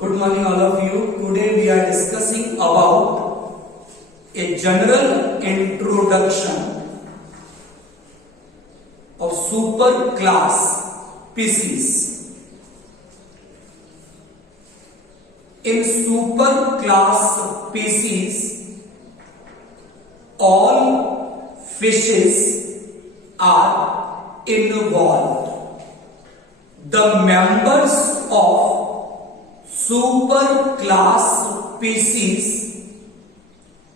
Good morning all of you. Today we are discussing about a general introduction of superclass species. In superclass species, all fishes are involved. The members of superclass species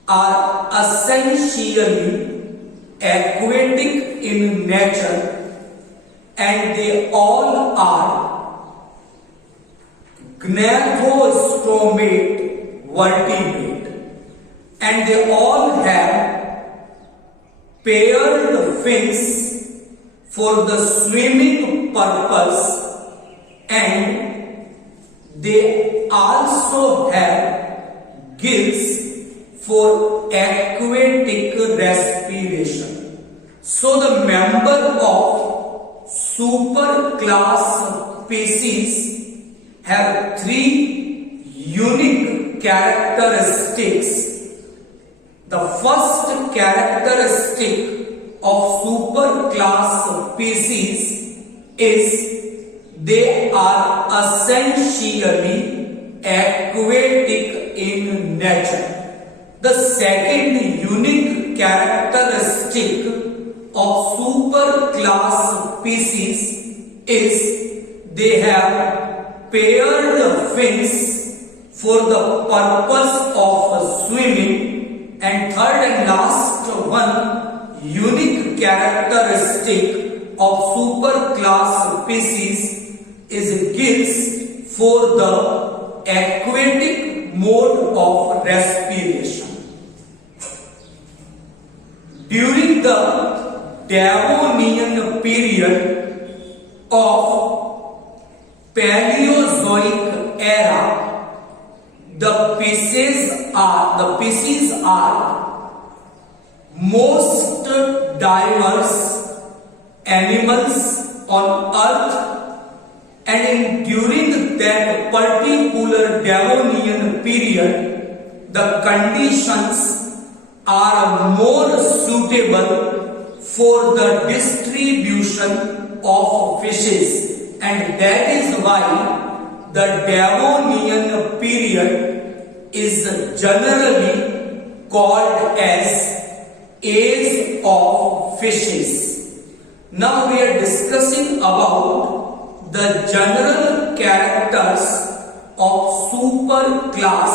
are essentially aquatic in nature, and they all are gnathostomate vertebrate, and they all have paired fins for the swimming purpose, and they also have gills for aquatic respiration. So the member of superclass species have three unique characteristics. The first characteristic of superclass species is they are essentially aquatic in nature. The second unique characteristic of superclass species is they have paired fins for the purpose of swimming. And third and last one unique characteristic of superclass species is gills for the aquatic mode of respiration. During the Devonian period of Paleozoic era, the species are most diverse animals on earth, and during that particular Devonian period, the conditions are more suitable for the distribution of fishes, and that is why the Devonian period is generally called as Age of Fishes. Now we are discussing about the general characters of superclass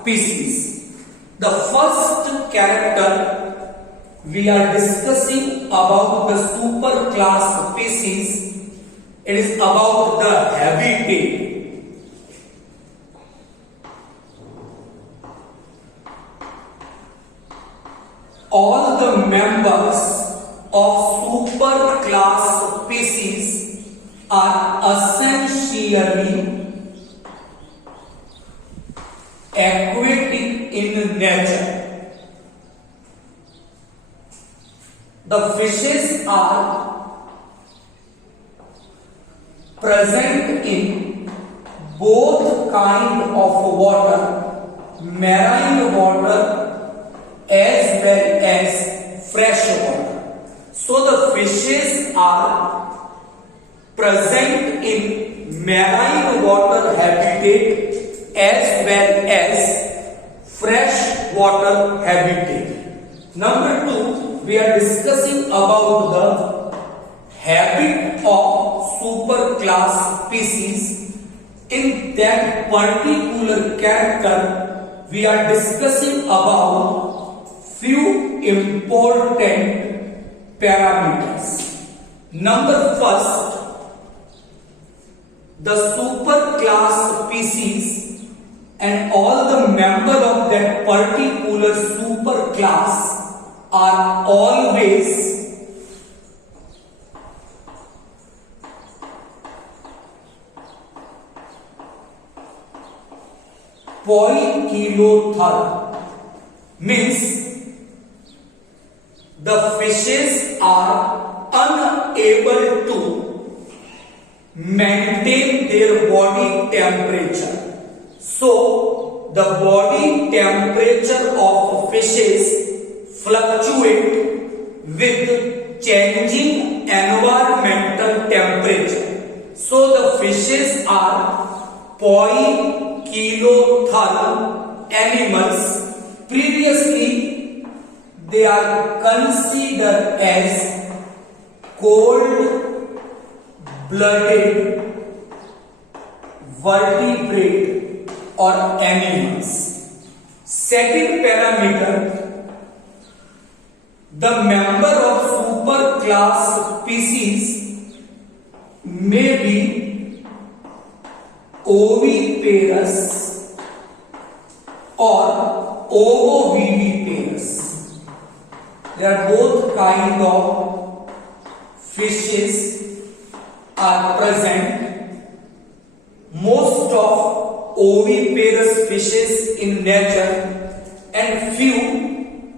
species. The first character we are discussing about the superclass species, it is about the habitat. All the members of superclass species are essentially aquatic in nature. The fishes are present in both kind of water, marine water as well as fresh water. So the fishes are present in marine water habitat as well as fresh water habitat. Number two, we are discussing about the habit of superclass species. In that particular character, we are discussing about few important parameters. Number first, the superclass species and all the members of that particular superclass are always poikilotherm, means the fishes are unable to maintain their body temperature. So the body temperature of fishes fluctuate with changing environmental temperature. So the fishes are poikilotherm animals. Previously they are considered as cold blooded vertebrate or animals. Second parameter, the member of superclass species may be oviparous or ovoviviparous. There are both kind of fishes are present. Most of oviparous fishes in nature and few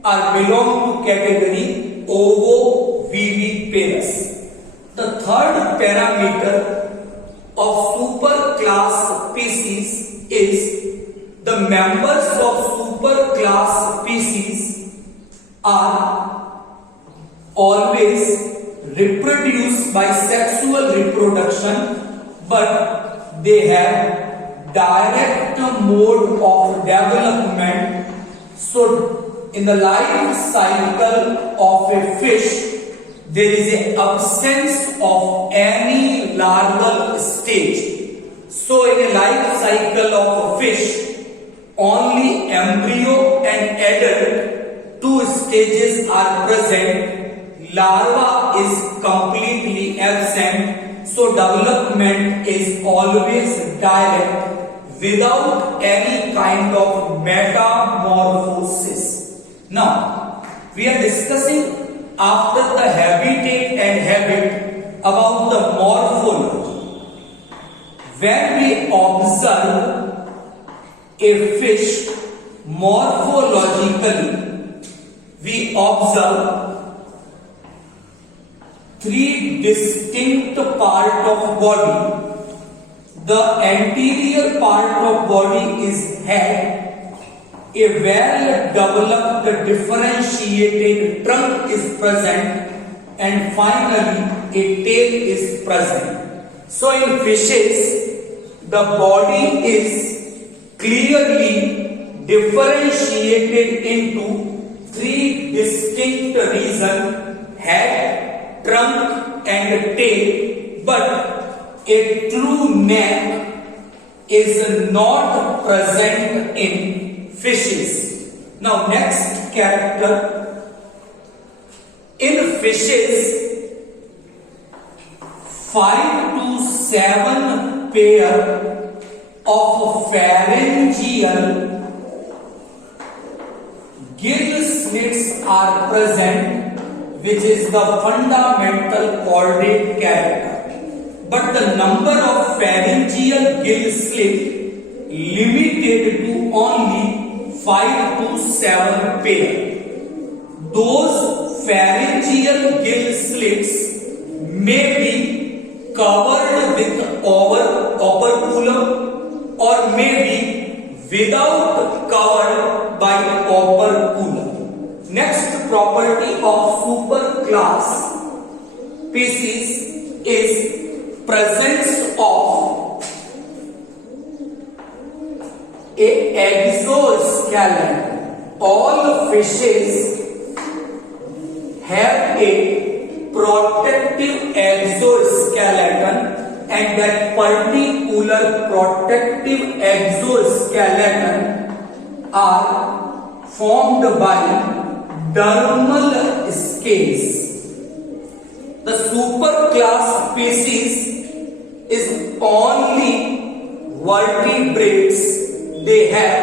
are belong to category ovoviviparous. The third parameter of superclass species is the members of superclass species are always reproduce by sexual reproduction, but they have direct mode of development. So in the life cycle of a fish, there is an absence of any larval stage. So in a life cycle of a fish, only embryo and adult, two stages are present. Larva is completely absent, so development is always direct without any kind of metamorphosis. Now, we are discussing after the habitat and habit about the morphology. When we observe a fish morphologically, we observe three distinct parts of body. The anterior part of body is head. A well-developed differentiated trunk is present, and finally a tail is present. So in fishes, the body is clearly differentiated into three distinct regions: head, trunk and tail, but a true neck is not present in fishes. Now next character, in fishes 5 to 7 pair of pharyngeal gill slits are present, which is the fundamental chordate character. But the number of pharyngeal gill slits limited to only 5 to 7 pair. Those pharyngeal gill slits may be covered with operculum or may be without covered by operculum. Next property of superclass species is presence of a exoskeleton. All fishes have a protective exoskeleton, and that particular protective exoskeleton are formed by dermal scales. The superclass species is only vertebrates. They have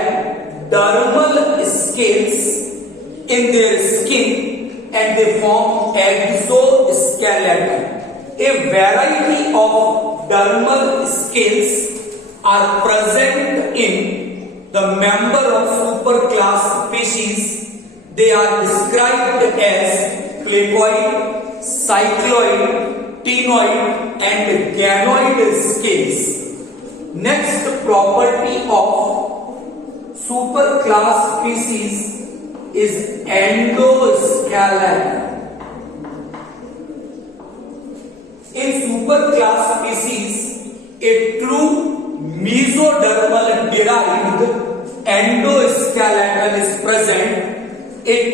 dermal scales in their skin and they form exoskeleton. A variety of dermal scales are present in the member of superclass species. They are described as placoid, cycloid, ctenoid and ganoid scales. Next property of superclass species is endoskeleton. In superclass species, a true mesodermal derived endoskeleton is present.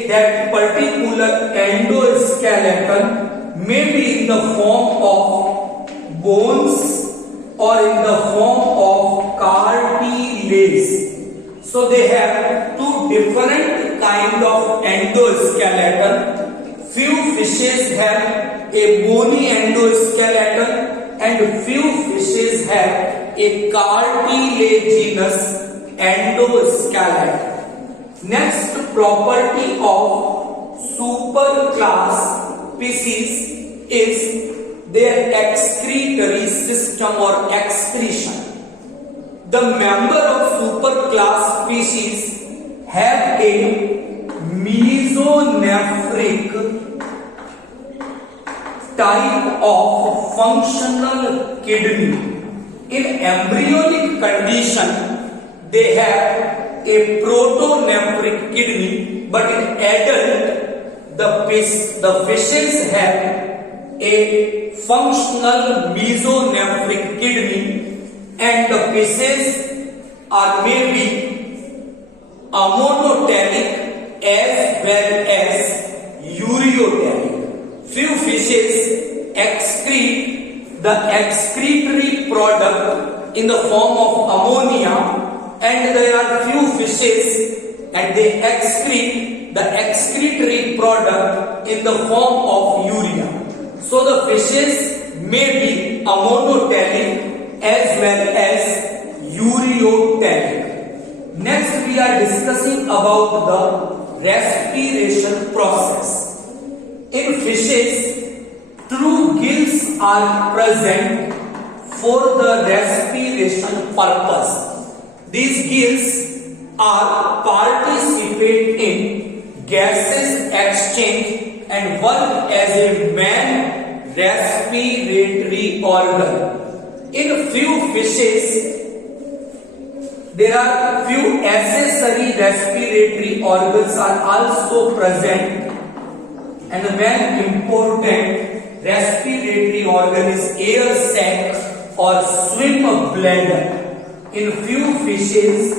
That particular endoskeleton may be in the form of bones or in the form of cartilage. So they have two different kind of endoskeleton. Few fishes have a bony endoskeleton and few fishes have a cartilaginous endoskeleton. Next property of superclass species is their excretory system or excretion. The member of superclass species have a mesonephric type of functional kidney. In embryonic condition, they have a protonephric kidney, but in adult, the fishes have a functional mesonephric kidney, and the fishes are maybe ammonotelic as well as ureotelic. Few fishes excrete the excretory product in the form of ammonia, and there are few fishes and they excrete the excretory product in the form of urea. So the fishes may be ammonotelic as well as ureotelic. Next we are discussing about the respiration process. In fishes, true gills are present for the respiration purpose. These gills participate in gases exchange and work as a main respiratory organ. In few fishes, there are few accessory respiratory organs are also present, and the main important respiratory organ is air sac or swim bladder. In few fishes,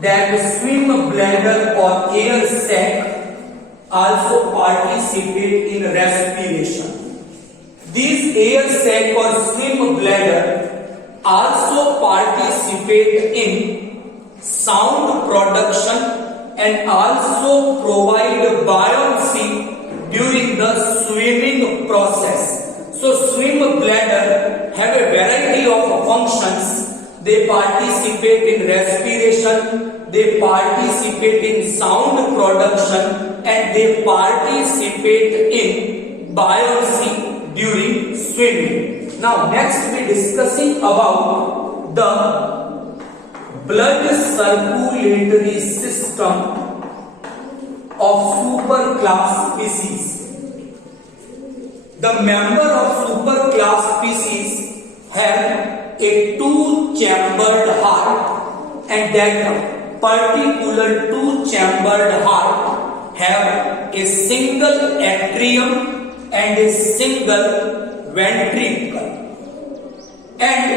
that swim bladder or air sac also participate in respiration. These air sac or swim bladder also participate in sound production and also provide buoyancy during the swimming process. So swim bladder have a variety of functions. They participate in respiration, they participate in sound production, and they participate in buoyancy during swimming. Now next we discussing about the blood circulatory system of superclass species. The member of superclass species have a two-chambered heart, and that particular two-chambered heart have a single atrium and a single ventricle. And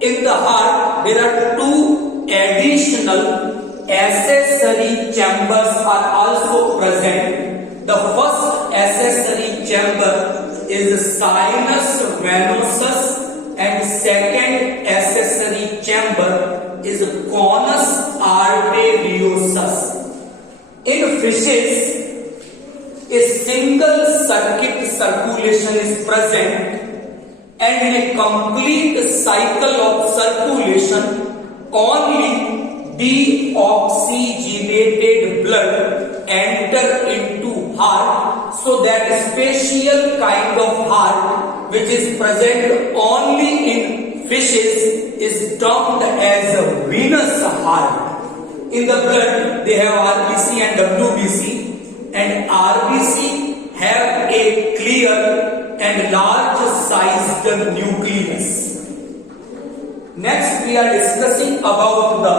in the heart there are two additional accessory chambers are also present. The first accessory chamber is sinus venosus, and second accessory chamber is conus arteriosus. In fishes, a single circuit circulation is present, and in a complete cycle of circulation, only deoxygenated blood enter into heart. So that special kind of heart which is present only in fishes is termed as a venous heart. In the blood they have RBC and WBC, and RBC have a clear and large sized nucleus. Next we are discussing about the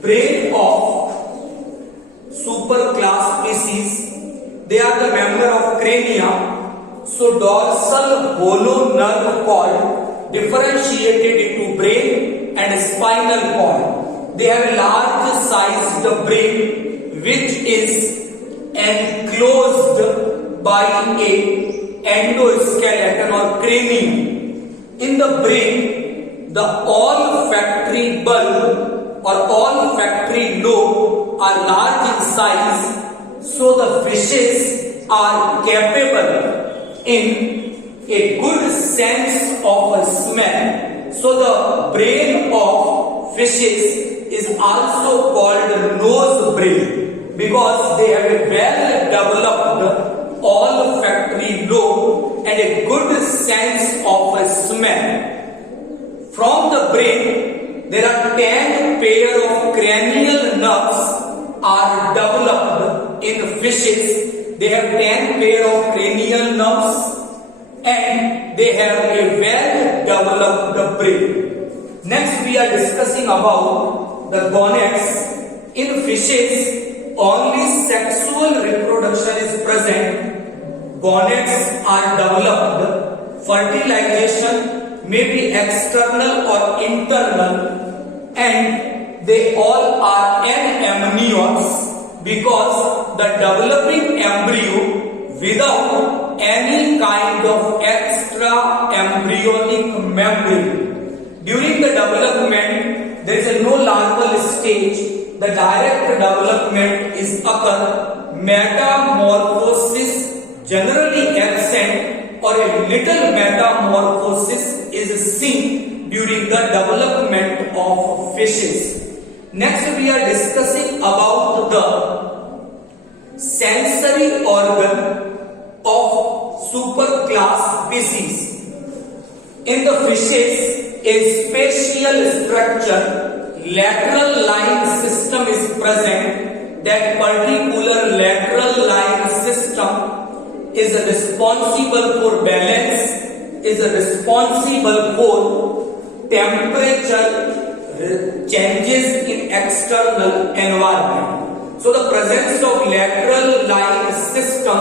brain of superclass species. They are the member of crania. So dorsal hollow nerve cord differentiated into brain and spinal cord. They have a large sized brain which is enclosed by a endoskeleton or cranium. In the brain, the olfactory bulb or olfactory lobe are large in size, so the fishes are capable in a good sense of smell. So the brain of fishes is also called nose brain because they have a well developed olfactory lobe and a good sense of smell. From the brain, there are 10 pair of cranial nerves are developed in fishes. They have 10 pair of cranial nerves and they have a well developed brain. Next we are discussing about the gonads. In fishes, only sexual reproduction is present. Gonads are developed. Fertilization may be external or internal, and they all are anamnios because the developing embryo without any kind of extra embryonic membrane. During the development, there is no larval stage. The direct development is occur. Metamorphosis generally absent or a little metamorphosis is seen during the development of fishes. Next we are discussing about the sensory organ of superclass species. In the fishes, a spatial structure lateral line system is present. That particular lateral line system is responsible for balance, is responsible for temperature changes in external environment. So the presence of lateral line system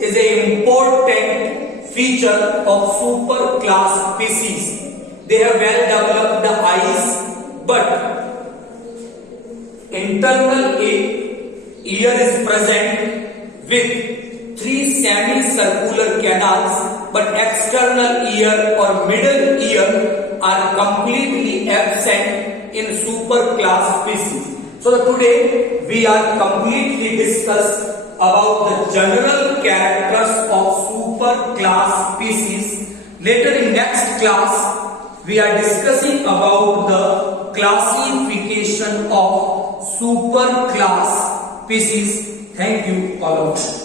is an important feature of superclass species. They have well developed eyes, but internal ear is present with 3 semicircular canals, but external ear or middle ear are completely absent in superclass species. So today we are completely discussed about the general characters of superclass species. Later in next class we are discussing about the classification of superclass species. Thank you all of you.